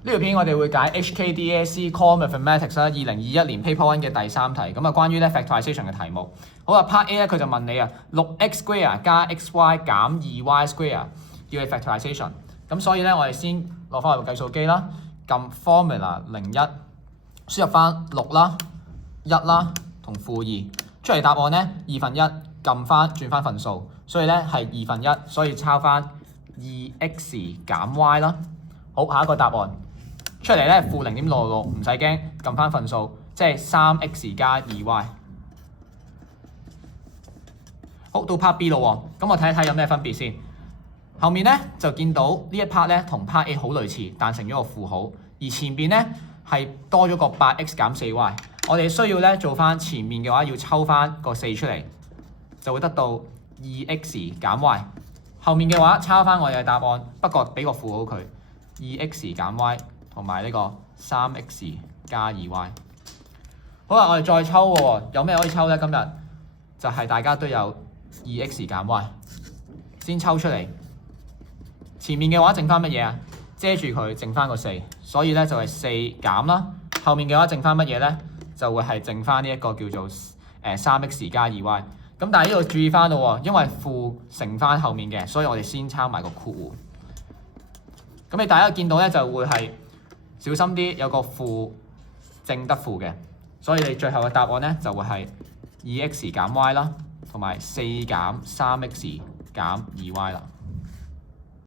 呢條片我哋會解 HKDAC Core Mathematics 啦，2021年 Paper 1嘅第3題，咁啊關於咧 factorization 嘅題目。好啦 ，Part A 咧佢就問你啊，6x square 加 xy 減 2y square 要你 factorization。咁所以咧我哋先攞翻我部計數機啦，撳 formula 01，輸入翻6啦、1啦同-2，出嚟答案咧1/2，撳翻轉翻份數，所以咧係1/2，所以抄翻2x 減 y 啦。好，下一個答案。出嚟咧-0.666，唔使驚，撳翻份數，即係3x 加 2y。好，到 part B 咯喎，咁我睇一睇有咩分別先。後面咧就見到呢一 part 咧同 part A 好類似，但成咗個負號，而前邊咧係多咗個8x 減 4y。我哋需要咧做翻前面嘅話，要抽翻個4出嚟，就會得到2x 減 y。後面嘅話抄翻我哋嘅答案，不過俾個負號佢，2x 減 y。同埋呢個3x 加 2y。好啦，我哋再抽喎，有咩可以抽咧？今日就係大家都有 2x 減 y， 先抽出嚟。前面嘅話剩翻乜嘢啊？遮住佢，剩翻個4，所以咧就係4減啦。後面嘅話剩翻乜嘢咧？就會係剩翻呢一個叫做3x 加 2y。咁但係呢度注意翻咯喎，因為負乘翻後面嘅，所以我哋先抄埋個括弧。咁你大家見到咧就會係。小心啲，有個負正得負嘅，所以你最後嘅答案咧就會係2x減 y 啦，同埋4減3x 減2y啦。